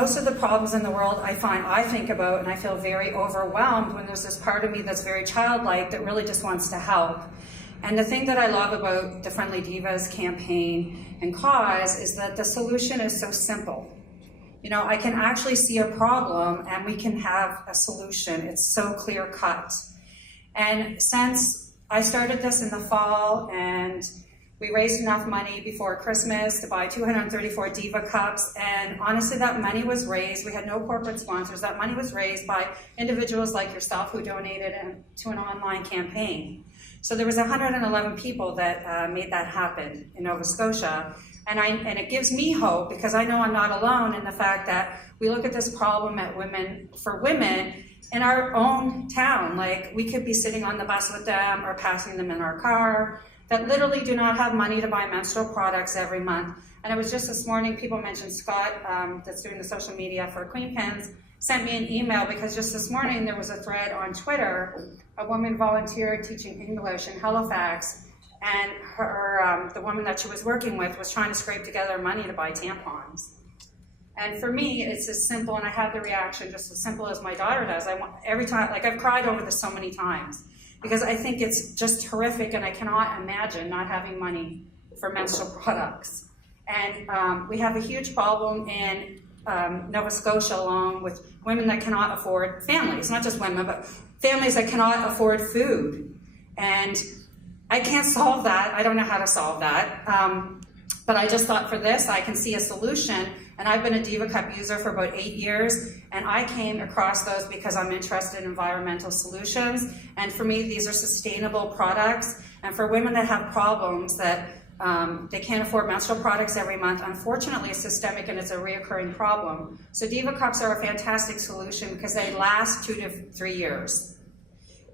most of the problems in the world I think about, and I feel very overwhelmed when there's this part of me that's very childlike that really just wants to help. And the thing that I love about the Friendly Divas campaign and cause is that the solution is so simple. You know, I can actually see a problem and we can have a solution. It's so clear cut. And since I started this in the fall and we raised enough money before Christmas to buy 234 Diva cups, and honestly that money was raised, we had no corporate sponsors, that money was raised by individuals like yourself who donated to an online campaign. So there was 111 people that made that happen in Nova Scotia. And it gives me hope because I know I'm not alone in the fact that we look at this problem for women in our own town. Like, we could be sitting on the bus with them or passing them in our car that literally do not have money to buy menstrual products every month. And it was just this morning, people mentioned Scott, that's doing the social media for Queen Pins, sent me an email because just this morning there was a thread on Twitter. A woman volunteered teaching English in Halifax, and the woman that she was working with was trying to scrape together money to buy tampons. And for me, it's as simple, and I have the reaction just as simple as my daughter does. Every time, like, I've cried over this so many times because I think it's just horrific, and I cannot imagine not having money for menstrual products. And we have a huge problem in Nova Scotia, along with women that cannot afford, families, not just women, but families that cannot afford food. And I can't solve that. I don't know how to solve that. But I just thought for this, I can see a solution. And I've been a Diva Cup user for about 8 years. And I came across those because I'm interested in environmental solutions. And for me, these are sustainable products. And for women that have problems that they can't afford menstrual products every month, unfortunately it's systemic and it's a reoccurring problem. So Diva Cups are a fantastic solution because they last 2 to 3 years.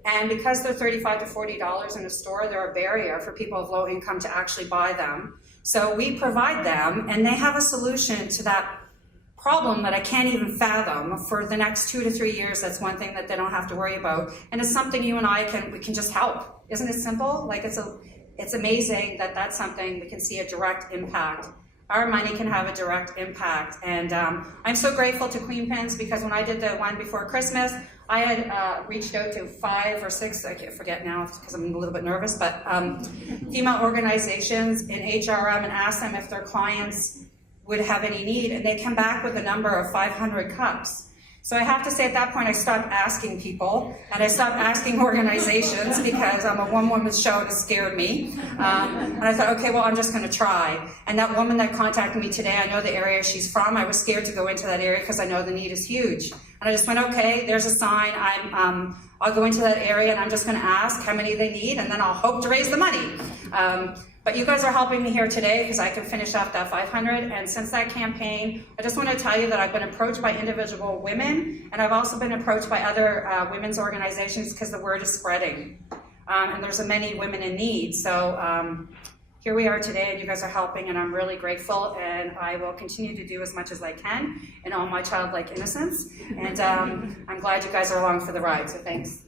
And because they're $35 to $40 in a store, they're a barrier for people of low income to actually buy them. So we provide them, and they have a solution to that problem that I can't even fathom for the next 2 to 3 years. That's one thing that they don't have to worry about. And it's something you and I can just help. Isn't it simple? Like, it's amazing that that's something we can see a direct impact. Our money can have a direct impact. And I'm so grateful to Queen Pins because when I did the one before Christmas, I had reached out to 5 or 6, I can't forget now because I'm a little bit nervous, but female organizations in HRM and asked them if their clients would have any need, and they came back with a number of 500 cups. So I have to say at that point I stopped asking people, and I stopped asking organizations because I'm a one-woman show and it scared me. And I thought, okay, well, I'm just gonna try. And that woman that contacted me today, I know the area she's from. I was scared to go into that area because I know the need is huge. And I just went, okay, there's a sign. I'll go into that area and I'm just gonna ask how many they need, and then I'll hope to raise the money. But you guys are helping me here today because I can finish off that 500. And since that campaign, I just want to tell you that I've been approached by individual women, and I've also been approached by other women's organizations because the word is spreading. And there's many women in need. So here we are today, and you guys are helping, and I'm really grateful. And I will continue to do as much as I can in all my childlike innocence. And I'm glad you guys are along for the ride. So thanks.